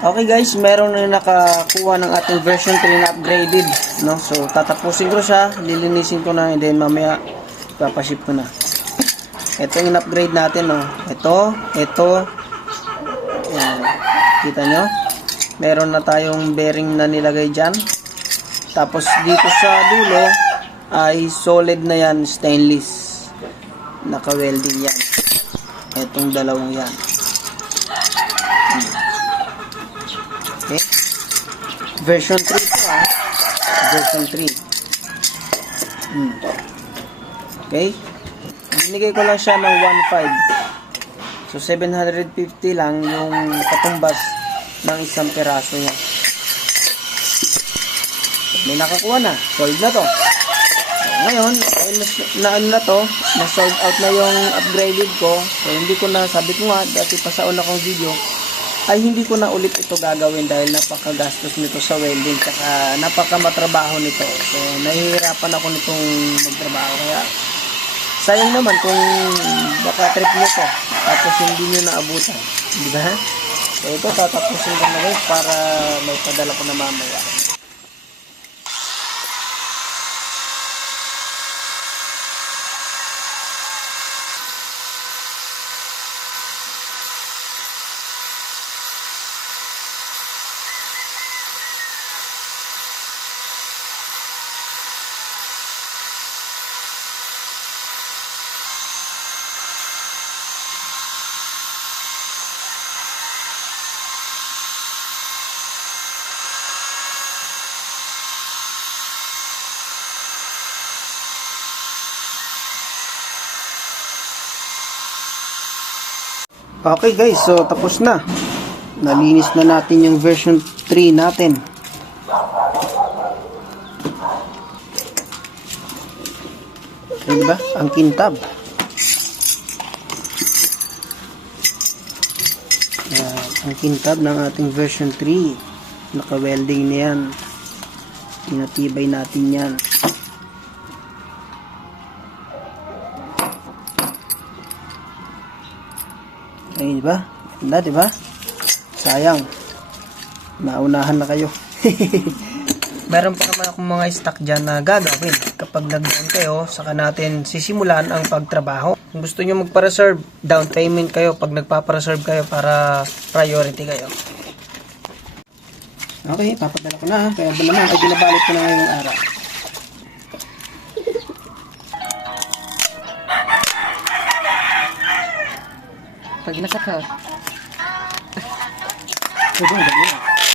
Okay guys, meron na nakakuha ng ating version 3 na upgraded, no? So tatapusin ko siya, lilinisin ko na, and then mamaya papaship ko na. Ito yung upgrade natin, no? Ito. Ayan. Kita nyo? Meron na tayong bearing na nilagay dyan. Tapos dito sa dulo ay solid na yan, stainless. Naka-welding yan. Itong dalawang yan. Okay. Version 3 po Version 3. Okay. Binigay ko lang siya ng 1.5. So 750 lang yung katumbas ng isang peraso niya. May nakakuha na. Sold na to. So, ngayon, na to, na-sold out na yung upgraded ko. So hindi ko na, sabi ko nga, dati pa sa una kong video, ay hindi ko na ulit ito gagawin dahil napakagastos nito sa welding, saka napakamatrabaho nito. So nahihirapan ako nitong magtrabaho, kaya sayang naman kung baka trip nyo to tapos hindi nyo naabutan, di ba? So ito tatapusin ko na guys para may padala ko na mamaya. Okay guys, so tapos na. Nalinis na natin yung version 3 natin. Okay, diba? Ang kintab. Ang kintab ng ating version 3. Naka-welding na yan. Pinatibay natin yan. Ay, diba? Ganda, diba? Sayang. Naunahan na kayo. Meron pa naman akong mga stock dyan na gagawin. Kapag nagdaan kayo, saka natin sisimulan ang pagtrabaho. Kung gusto nyo magpa-reserve, down payment kayo pag nagpapa-reserve kayo para priority kayo. Okay, papadala ko na. Kaya ba naman, ay binabalik ko na ngayong araw. Pag nakat ha. Pwede mo,